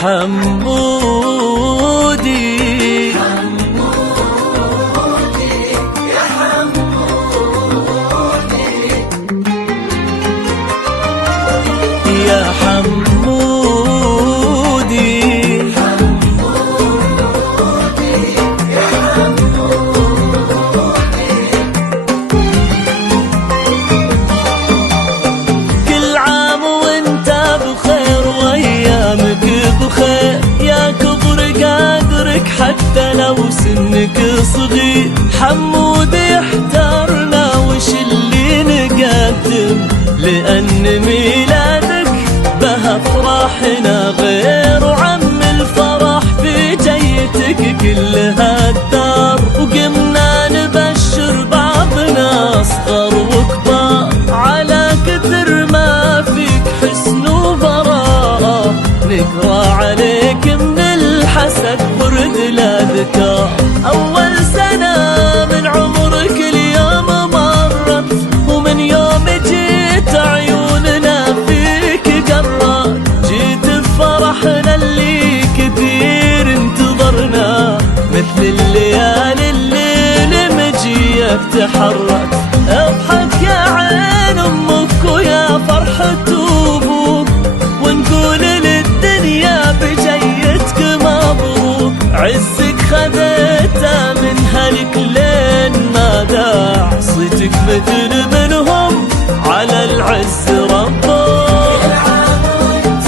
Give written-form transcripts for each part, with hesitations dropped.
حمودي يا حمودي يا حمودي يا حمودي كل عام وانت بخير وايامك بخير، يا كبر قدرك حتى لو سنك صغير. حمودي احترنا وش اللي نقدم، لأن ميلادك بها افراحنا غير. وعم الفرح في جيتك كلها الدار، وقمنا نبشر بعضنا اصغر وكبار. على كثر ما فيك حسن وبراءة، نقرا عليك من الحسد ورد الاذكار. اول سنة من عمرك اليوم مرت، ومن يوم جيت عيوننا فيك قرت. جيت بفرحنا اللي كثير انتظرنا، مثل الليالي الليل مجيك تحرك. اضحك يا عين امك ويا فرحة ابوك، ونقول للدنيا بجيتك مبروك. عزك خذيته من هلك لين ما داع، صيتك مثل منهم على العز ربك. كل عام وانت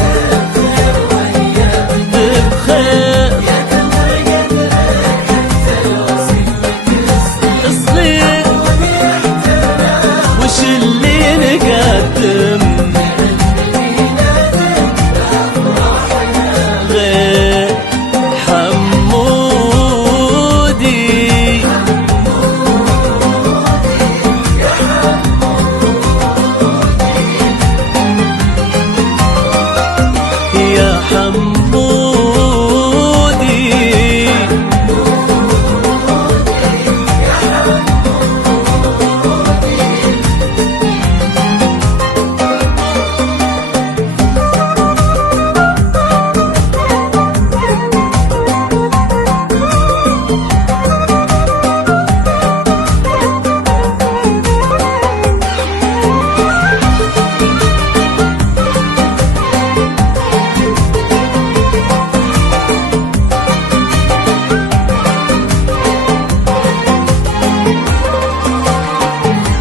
بخير وايامك بخير يا كبر قدرك حتى لو سنك صغير، حمودي احترنا وش اللي نقدم غير حمودي يا حمودي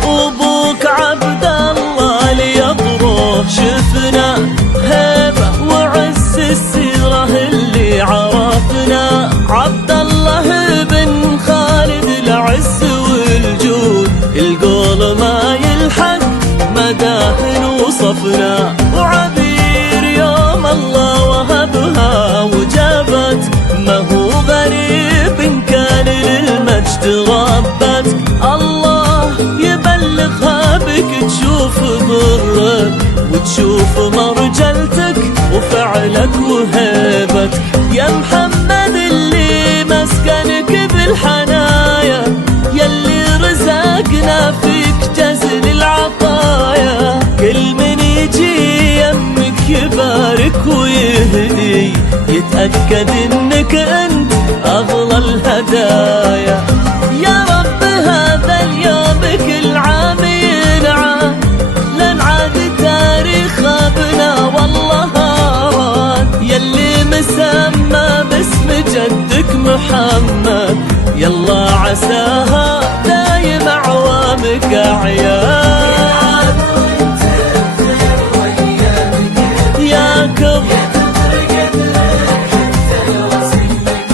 أبوك عبد الله ليضره شفنا، هيبة وعز السيرة اللي عرفنا. عبد الله بن خالد العز والجود، القول ما يلحق مداه وصفنا. وعبير يوم الله وهبها وجابت، ما هو غريب كان للمجد ربتك. الله يبلغها بك تشوف برك، وتشوف مرجلتك وفعلك وهيبتك. يا محمد اللي مسكنك بالحنايا، يلي رزقنا فيك جزل العطايا. كل من يجي يمك يبارك ويهدي، يتأكد انك انت اغلى الهدايا. يا رب هذا اليوم كل عام ينعاد، لن عاد تاريخ ابنا والله اراد. يلي مسمى باسم جدك محمد، يلا عساها دايم اعوامك اعياد. وانت بخير وايامك يا كبر يا كبر قدرك حتى لو سنك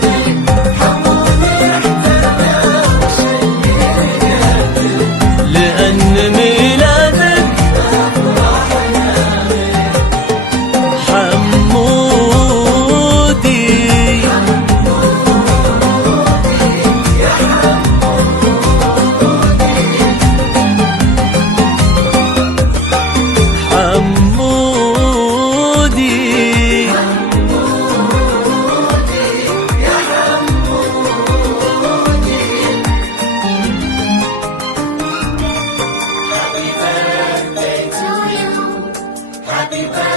صغير. حمودي احترنا وش اللي نقدم، لأن ميلادك حمودي يا Happy birthday.